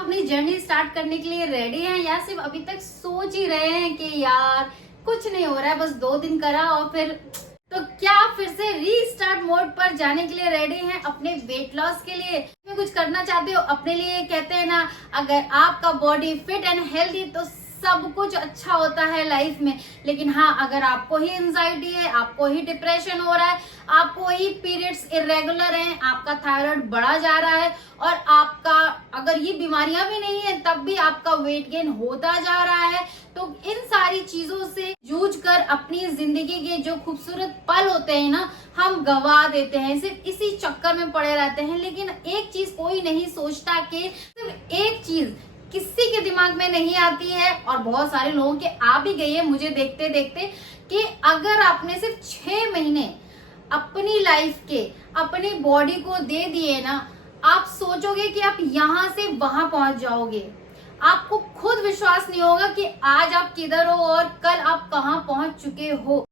आप अपनी journey start करने के लिए रेडी हैं या सिर्फ अभी तक सोच ही रहे हैं कि यार कुछ नहीं हो रहा है, बस 2 दिन करा और फिर तो क्या आप फिर से रीस्टार्ट मोड पर जाने के लिए रेडी हैं अपने वेट लॉस के लिए? कुछ करना चाहते हो अपने लिए? कहते हैं ना, अगर आपका बॉडी फिट एंड हेल्दी तो सब कुछ अच्छा होता है लाइफ में। लेकिन हाँ, अगर आपको ही एंजाइटी है, आपको ही डिप्रेशन हो रहा है, आपको ही पीरियड्स इरेगुलर हैं, आपका थायराइड बढ़ा जा रहा है और आपका अगर ये बीमारियां भी नहीं है तब भी आपका वेट गेन होता जा रहा है, तो इन सारी चीजों से जूझ कर अपनी जिंदगी के जो खूबसूरत पल होते हैं ना, हम गवा देते हैं, सिर्फ इसी चक्कर में पड़े रहते हैं। लेकिन एक चीज कोई नहीं सोचता कि सिर्फ एक चीज किसी के दिमाग में नहीं आती है और बहुत सारे लोगों के आ भी गई है मुझे देखते देखते, कि अगर आपने सिर्फ 6 महीने अपनी लाइफ के अपनी बॉडी को दे दिए ना, आप सोचोगे कि आप यहाँ से वहां पहुंच जाओगे। आपको खुद विश्वास नहीं होगा कि आज आप किधर हो और कल आप कहाँ पहुंच चुके हो।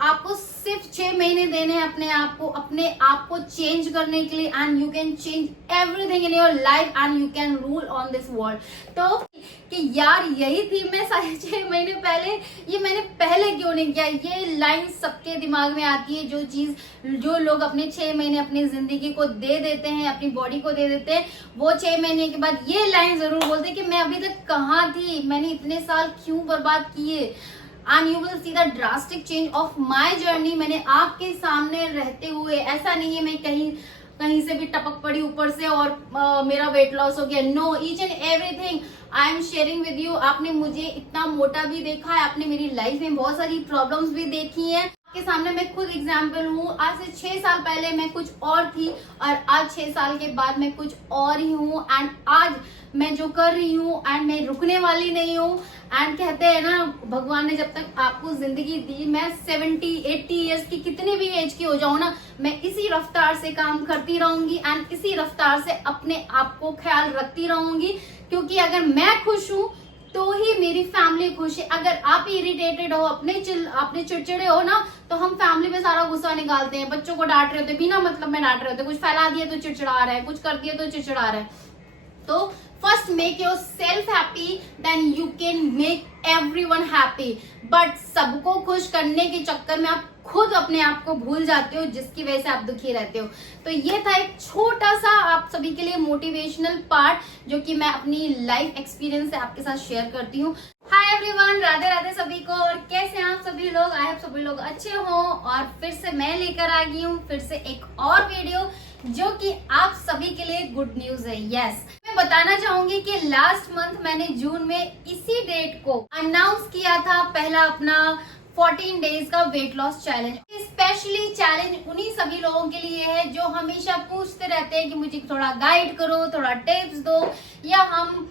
आपको सिर्फ 6 महीने देने हैं अपने आप को चेंज करने के लिए, and you can change everything in your life and you can rule on this world. तो कि यार यही थी मैं 6.5 महीने पहले, ये मैंने पहले क्यों नहीं किया। ये लाइन सबके दिमाग में आती है, जो लोग अपने 6 महीने अपनी जिंदगी को दे देते हैं, अपनी बॉडी को दे देते हैं, वो 6 महीने के बाद ये लाइन जरूर बोलते हैं कि मैं अभी तक कहाँ थी, मैंने इतने साल क्यों बर्बाद किए। And you will see the drastic change of my journey. मैंने आपके सामने रहते हुए, ऐसा नहीं है मैं कहीं से भी टपक पड़ी ऊपर से और मेरा वेट लॉस हो गया। No, each and everything I am sharing with you. आपने मुझे इतना मोटा भी देखा है, आपने मेरी लाइफ में बहुत सारी प्रॉब्लम्स भी देखी हैं। आपके सामने मैं खुद एग्जाम्पल हूँ। आज से 6 साल पहले मैं कुछ और थी और आज 6 साल के बाद मैं कुछ और ही हूँ। एंड आज मैं जो कर रही हूँ एंड मैं रुकने वाली नहीं हूँ। एंड कहते हैं ना, भगवान ने जब तक आपको जिंदगी दी, मैं 70-80 ईयर्स की कितनी भी एज की हो जाऊं ना, मैं इसी रफ्तार से काम करती रहूंगी एंड इसी रफ्तार से अपने आप को ख्याल रखती रहूंगी। क्योंकि अगर मैं खुश हूँ तो ही मेरी फैमिली खुश है। अगर आप इरिटेटेड हो, अपने चिड़चिड़े हो ना, तो हम फैमिली में सारा गुस्सा निकालते हैं। बच्चों को डांट रहे होते, बिना मतलब में डांट रहे होते, कुछ फैला दिया तो चिड़चिड़ा रहा है, कुछ कर दिया तो चिड़चिड़ा रहा है। तो first make yourself happy, then you can make everyone happy. But सबको खुश करने के चक्कर में आप खुद अपने आप को भूल जाते हो, जिसकी वजह से आप दुखी रहते हो। तो ये था एक छोटा सा आप सभी के लिए मोटिवेशनल पार्ट, जो कि मैं अपनी लाइफ एक्सपीरियंस से आपके साथ शेयर करती हूँ। हाय एवरीवन, राधे राधे सभी को। और कैसे हैं आप सभी लोग? आई होप सभी लोग अच्छे हों। और फिर से मैं लेकर आ गई हूँ फिर से एक और वीडियो, जो कि आप सभी के लिए गुड न्यूज है। यस, मैं बताना चाहूंगी कि लास्ट मंथ मैंने जून में इसी डेट को अनाउंस किया था पहला अपना 14 डेज का weight loss challenge. Specially challenge उन्हीं सभी लोगों के लिए है जो हमेशा पूछते रहते हैं कि मुझे थोड़ा गाइड करो, थोड़ा टिप्स दो, या हम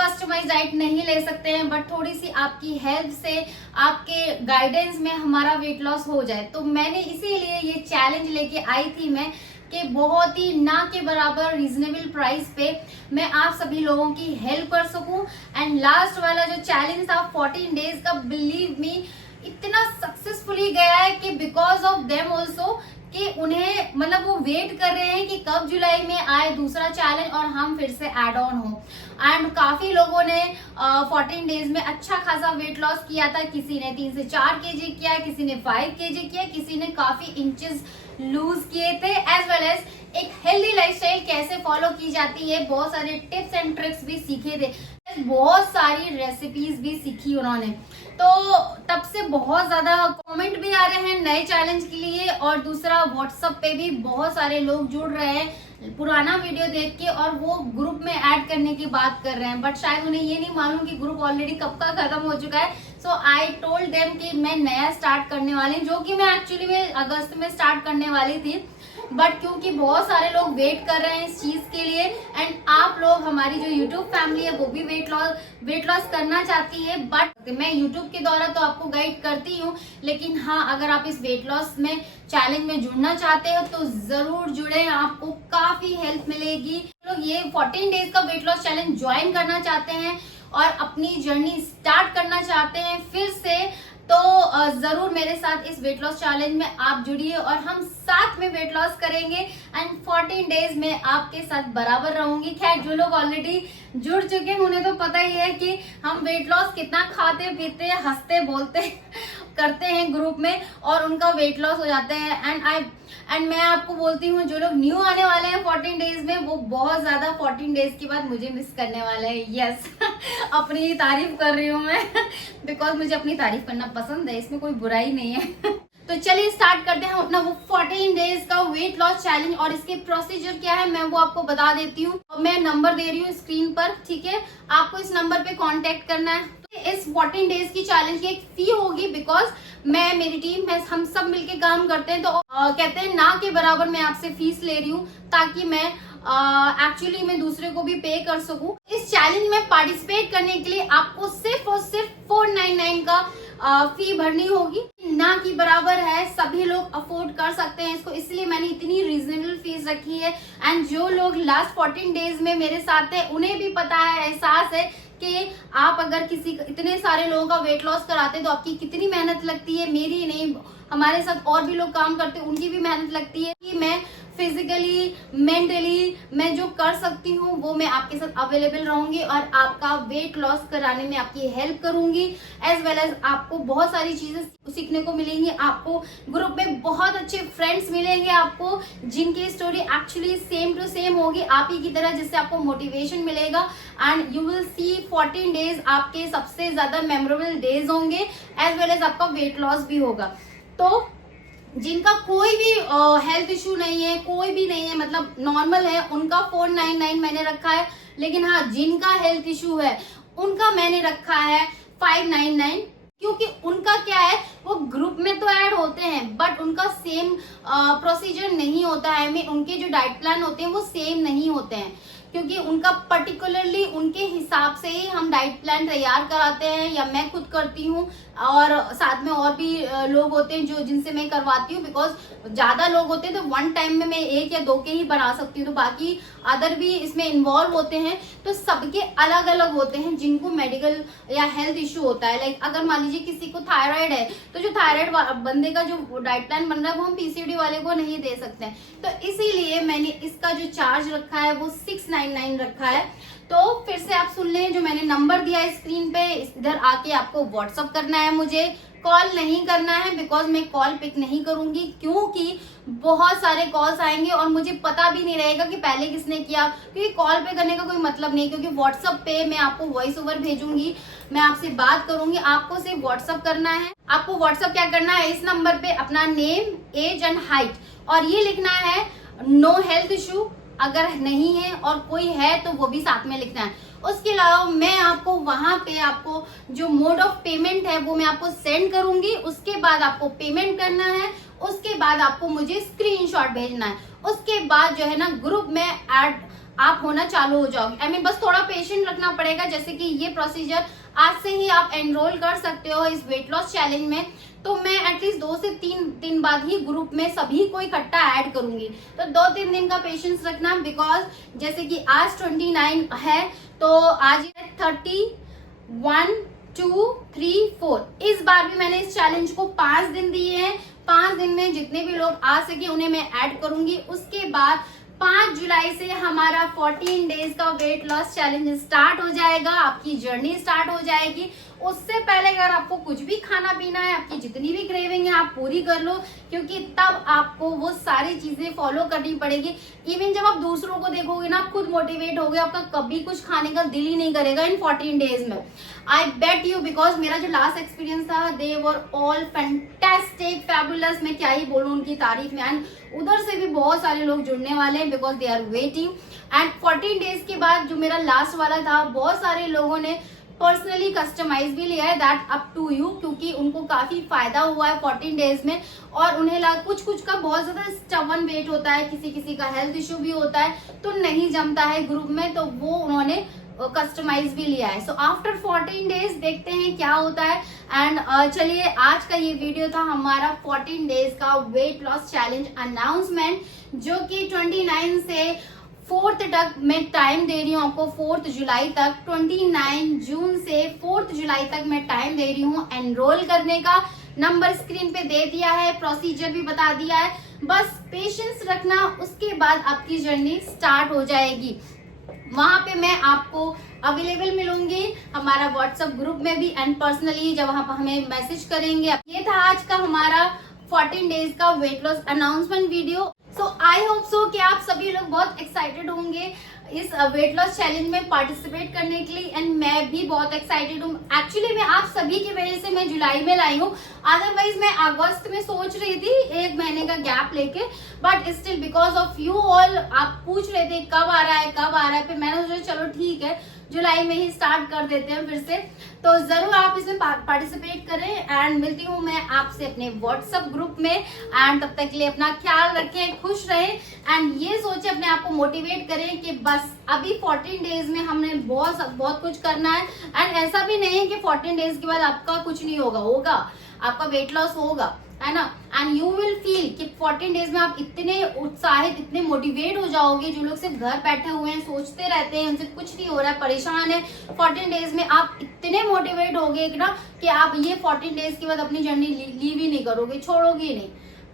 कस्टमाइज डाइट नहीं ले सकते हैं बट थोड़ी सी आपकी हेल्प से, आपके गाइडेंस में हमारा वेट लॉस हो जाए। तो मैंने इसीलिए ये चैलेंज लेके आई थी मैं, कि बहुत ही ना के बराबर रीजनेबल प्राइस पे मैं आप सभी लोगों की हेल्प कर सकूं। एंड लास्ट वाला जो चैलेंज था 14 डेज का, बिलीव मी, इतना सक्सेसफुली गया है कि बिकॉज ऑफ देम ऑल्सो, कि उन्हें मतलब वो वेट कर रहे हैं कि कब जुलाई में आए दूसरा चैलेंज और हम फिर से एड ऑन हो। एंड काफी लोगों ने 14 डेज में अच्छा खासा वेट लॉस किया था। किसी ने 3 से 4 केजी किया, किसी ने 5 केजी किया, किसी ने काफी इंचेस लूज किए थे। एज वेल एज एक हेल्दी लाइफस्टाइल कैसे फॉलो की जाती है, बहुत सारे टिप्स एंड ट्रिक्स भी सीखे थे, बहुत सारी रेसिपीज भी सीखी उन्होंने। तो तब से बहुत ज्यादा कमेंट भी आ रहे हैं नए चैलेंज के लिए, और दूसरा व्हाट्सएप पे भी बहुत सारे लोग जुड़ रहे हैं पुराना वीडियो देख के और वो ग्रुप में ऐड करने की बात कर रहे हैं। बट शायद उन्हें ये नहीं मालूम कि ग्रुप ऑलरेडी कब का खत्म हो चुका है। सो आई टोल्ड देम कि मैं नया स्टार्ट करने वाली, जो कि मैं एक्चुअली में अगस्त में स्टार्ट करने वाली थी, बट क्योंकि बहुत सारे लोग वेट कर रहे हैं इस चीज के लिए, एंड आप लोग, हमारी जो यूट्यूब फैमिली है वो भी वेट लॉस करना चाहती है। बट मैं यूट्यूब के द्वारा तो आपको गाइड करती हूँ, लेकिन हाँ, अगर आप इस वेट लॉस में चैलेंज में जुड़ना चाहते हो तो जरूर जुड़े, आपको काफी हेल्प मिलेगी। लोग ये 14 डेज का वेट लॉस चैलेंज ज्वाइन करना चाहते हैं और अपनी जर्नी स्टार्ट करना चाहते हैं फिर से, तो जरूर मेरे साथ इस वेट लॉस चैलेंज में आप जुड़िए और हम साथ में वेट लॉस करेंगे। एंड 14 डेज में आपके साथ बराबर रहूंगी। खैर, जो लोग ऑलरेडी जुड़ चुके हैं उन्हें तो पता ही है कि हम वेट लॉस कितना खाते पीते हंसते बोलते करते हैं ग्रुप में और उनका वेट लॉस हो जाता है। एंड मैं आपको बोलती हूँ जो लोग न्यू आने वाले हैं 14 डेज में वो बहुत ज्यादा 14 डेज के बाद मुझे मिस करने वाले हैं। यस अपनी ही तारीफ कर रही हूँ मैं बिकॉज मुझे अपनी तारीफ करना पसंद है, इसमें कोई बुराई नहीं है। तो चलिए स्टार्ट करते हैं अपना वो 14 डेज का वेट लॉस चैलेंज और इसके प्रोसीजर क्या है मैं वो आपको बता देती हूँ। मैं नंबर दे रही हूँ स्क्रीन पर, ठीक है, आपको इस नंबर पे कांटेक्ट करना है। तो इस 14 डेज की चैलेंज की एक फी होगी बिकॉज मैं मेरी टीम में हम सब मिलके काम करते हैं, तो कहते हैं ना के बराबर मैं आपसे फीस ले रही हूँ ताकि मैं एक्चुअली मैं दूसरे को भी पे कर सकूं। इस चैलेंज में पार्टिसिपेट करने के लिए आपको सिर्फ और सिर्फ 499 का फी भरनी होगी, ना की बराबर है, सभी लोग अफोर्ड कर सकते हैं इसको, इसलिए मैंने इतनी रीजनेबल फीस रखी है। एंड जो लोग लास्ट 14 डेज में मेरे साथ हैं उन्हें भी पता है, एहसास है कि आप अगर किसी इतने सारे लोगों का वेट लॉस कराते हैं तो आपकी कितनी मेहनत लगती है। मेरी नहीं, हमारे साथ और भी लोग काम करते हैं उनकी भी मेहनत लगती है कि मैं फिजिकली मेंटली मैं जो कर सकती हूँ वो मैं आपके साथ अवेलेबल रहूंगी और आपका वेट लॉस कराने में आपकी हेल्प करूंगी। एज वेल एज आपको बहुत सारी चीजें सीखने को मिलेंगी, आपको ग्रुप में बहुत अच्छे फ्रेंड्स मिलेंगे आपको जिनकी story actually same to same होगी आप ही की तरह, जिससे आपको मोटिवेशन मिलेगा। And you will see 14 days आपके सबसे ज्यादा मेमोरेबल डेज होंगे, एज वेल एज आपका वेट लॉस भी होगा। तो जिनका कोई भी हेल्थ इशू नहीं है, कोई भी नहीं है, मतलब नॉर्मल है, उनका 499 मैंने रखा है। लेकिन हाँ, जिनका हेल्थ इशू है उनका मैंने रखा है 599, क्योंकि उनका क्या है वो ग्रुप में तो ऐड होते हैं बट उनका सेम प्रोसीजर नहीं होता है। मैं उनके जो डाइट प्लान होते हैं वो सेम नहीं होते हैं, क्योंकि उनका पर्टिकुलरली उनके हिसाब से ही हम डाइट प्लान तैयार कराते हैं या मैं खुद करती हूँ और साथ में और भी लोग होते हैं जो जिनसे मैं करवाती हूँ। बिकॉज ज्यादा लोग होते हैं तो वन टाइम में मैं 1 या 2 के ही बना सकती हूँ, तो बाकी अदर भी इसमें इन्वॉल्व होते हैं, तो सबके अलग अलग होते हैं जिनको मेडिकल या हेल्थ इश्यू होता है। लाइक अगर मान लीजिए किसी को थायराइड है तो जो थायराइड बंदे का जो डाइट प्लान बन रहा है वो हम पीसीओडी वाले को नहीं दे सकते हैं, तो इसीलिए मैंने इसका जो चार्ज रखा है वो 699 रखा है। तो फिर से आप सुन लें, जो मैंने नंबर दिया है स्क्रीन पे, इधर आके आपको व्हाट्सअप करना है, मुझे कॉल नहीं करना है बिकॉज मैं कॉल पिक नहीं करूंगी, क्योंकि बहुत सारे कॉल्स आएंगे और मुझे पता भी नहीं रहेगा कि पहले किसने किया, क्योंकि कॉल पे करने का कोई मतलब नहीं, क्योंकि व्हाट्सअप पे मैं आपको वॉइस ओवर भेजूंगी, मैं आपसे बात करूंगी, आपको सिर्फ व्हाट्सअप करना है। आपको व्हाट्सअप क्या करना है, इस नंबर पे अपना नेम, एज एंड हाइट और ये लिखना है नो हेल्थ इशू, अगर नहीं है और कोई है तो वो भी साथ में लिखना है। उसके अलावा मैं आपको वहां पे आपको जो मोड ऑफ पेमेंट है वो मैं आपको सेंड करूंगी, उसके बाद आपको पेमेंट करना है, उसके बाद आपको मुझे स्क्रीनशॉट भेजना है, उसके बाद जो है ना ग्रुप में ऐड आप होना चालू हो जाओगे। आई मीन बस थोड़ा पेशेंट रखना पड़ेगा, जैसे कि ये प्रोसीजर आज से ही आप एनरोल कर सकते हो इस वेट लॉस चैलेंज में। तो मैं एटलीस्ट 2 से 3 दिन बाद ही ग्रुप में सभी को इकट्ठा ऐड करूंगी, तो 2-3 दिन का पेशेंस रखना, बिकॉज जैसे कि आज 29 है तो आज 30, 1, 2, 3, 4, इस बार भी मैंने इस चैलेंज को 5 दिन दिए हैं। 5 दिन में जितने भी लोग आ सके उन्हें मैं ऐड करूंगी। उसके बाद 5 जुलाई से हमारा 14 डेज का वेट लॉस चैलेंज स्टार्ट हो जाएगा, आपकी जर्नी स्टार्ट हो जाएगी। उससे पहले अगर आपको कुछ भी खाना पीना है, आपकी जितनी भी क्रेविंग है आप पूरी कर लो, क्योंकि तब आपको वो सारी चीजें फॉलो करनी पड़ेगी। इवन जब आप दूसरों को देखोगे ना, खुद मोटिवेट होगे, आपका कभी कुछ खाने का दिल ही नहीं करेगा इन 14 डेज में। आई बेट यू, बिकॉज मेरा जो लास्ट एक्सपीरियंस था दे वर ऑल फैंटास्टिक, फैबुलस, मैं क्या ही बोलूं उनकी तारीफ में। एंड उधर से भी बहुत सारे लोग जुड़ने वाले हैं because they are waiting. And 14 days के बाद जो मेरा लास्ट वाला था, बहुत सारे लोगों ने पर्सनली कस्टमाइज भी लिया है, दैट अप टू यू, क्योंकि उनको काफी फायदा हुआ है 14 डेज में। और उन्हें कुछ का बहुत ज्यादा स्टबन वेट होता है, किसी किसी का हेल्थ इश्यू भी होता है तो नहीं जमता है ग्रुप में, तो वो उन्होंने कस्टमाइज भी लिया है। सो आफ्टर 14 डेज देखते हैं क्या होता है। एंड चलिए, आज का ये वीडियो था हमारा 14 डेज का वेट लॉस चैलेंज अनाउंसमेंट, जो कि 29 से 4th तक मैं टाइम दे रही हूँ आपको, 4 जुलाई तक। 29 जून से 4 जुलाई तक मैं टाइम दे रही हूँ एनरोल करने का। नंबर स्क्रीन पे दे दिया है, प्रोसीजर भी बता दिया है, बस पेशेंस रखना, उसके बाद आपकी जर्नी स्टार्ट हो जाएगी। वहां पे मैं आपको अवेलेबल मिलूंगी, हमारा व्हाट्सएप ग्रुप में भी एंड पर्सनली जब आप हमें मैसेज करेंगे। ये था आज का हमारा 14 डेज का weight loss announcement video. So I hope so कि आप सभी लोग बहुत एक्साइटेड होंगे इस वेट लॉस चैलेंज में पार्टिसिपेट करने के लिए, एंड मैं भी बहुत एक्साइटेड हूँ। एक्चुअली मैं आप सभी की वजह से मैं जुलाई में लाई हूँ, अदरवाइज मैं अगस्त में सोच रही थी 1 महीने का गैप लेके, but still because of you all आप पूछ रहे थे कब आ रहा है कब आ रहा है, फिर मैंने सोचा चलो ठीक है जुलाई में ही स्टार्ट कर देते हैं फिर से। तो जरूर आप इसमें पार्टिसिपेट करें एंड मिलती हूँ मैं आपसे अपने व्हाट्सएप ग्रुप में। एंड तब तक के लिए अपना ख्याल रखें, खुश रहें एंड ये सोचे अपने आप को मोटिवेट करें कि बस अभी 14 डेज में हमने बहुत कुछ करना है। एंड ऐसा भी नहीं है कि 14 डेज के बाद आपका कुछ नहीं होगा, आपका वेट लॉस होगा, है ना। एंड यू विल फील कि 14 डेज में आप इतने उत्साहित, इतने मोटिवेट हो जाओगे। जो लोग सिर्फ घर बैठे हुए हैं, सोचते रहते हैं, उनसे कुछ नहीं हो रहा है, परेशान है, 14 डेज में आप इतने मोटिवेट होगे ना कि आप ये 14 डेज के बाद अपनी जर्नी लीव ही नहीं करोगे, छोड़ोगे ही नहीं,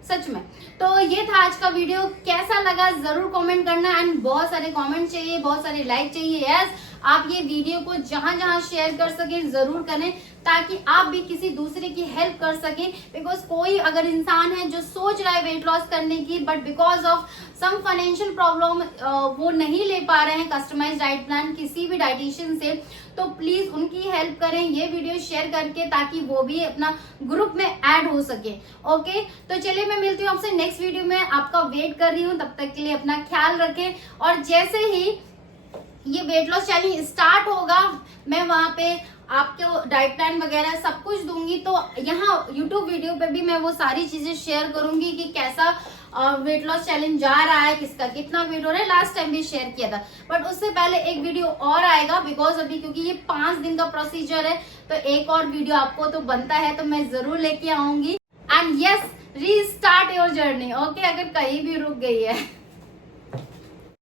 सच में। तो ये था आज का वीडियो, कैसा लगा जरूर कमेंट करना एंड बहुत सारे कमेंट चाहिए, बहुत सारे लाइक चाहिए। यस, आप ये वीडियो को जहां जहां शेयर कर सके जरूर करें ताकि आप भी किसी दूसरे की हेल्प कर सकें। बिकॉज कोई अगर इंसान है जो सोच रहा है वेट लॉस करने की but because of some financial problem वो नहीं ले पा रहे हैं कस्टमाइज डाइट प्लान किसी भी डाइटिशियन से, तो प्लीज उनकी हेल्प करें ये वीडियो शेयर करके ताकि वो भी अपना ग्रुप में ऐड हो सके। ओके, तो चलिए मैं मिलती हूँ आपसे नेक्स्ट वीडियो में, आपका वेट कर रही हूँ। तब तक के लिए अपना ख्याल रखें और जैसे ही ये वेट लॉस चैलेंज स्टार्ट होगा मैं वहां पे आपको डाइट प्लान वगैरह सब कुछ दूंगी। तो यहाँ यूट्यूब वीडियो पे भी मैं वो सारी चीजें शेयर करूंगी कि कैसा वेट लॉस चैलेंज जा रहा है, किसका कितना वेट हो रहा है। लास्ट टाइम भी शेयर किया था, बट उससे पहले एक वीडियो और आएगा बिकॉज अभी क्योंकि ये 5 दिन का प्रोसीजर है तो एक और वीडियो आपको तो बनता है, तो मैं जरूर लेके आऊंगी। And yes, restart your journey. Okay, अगर कहीं भी रुक गई है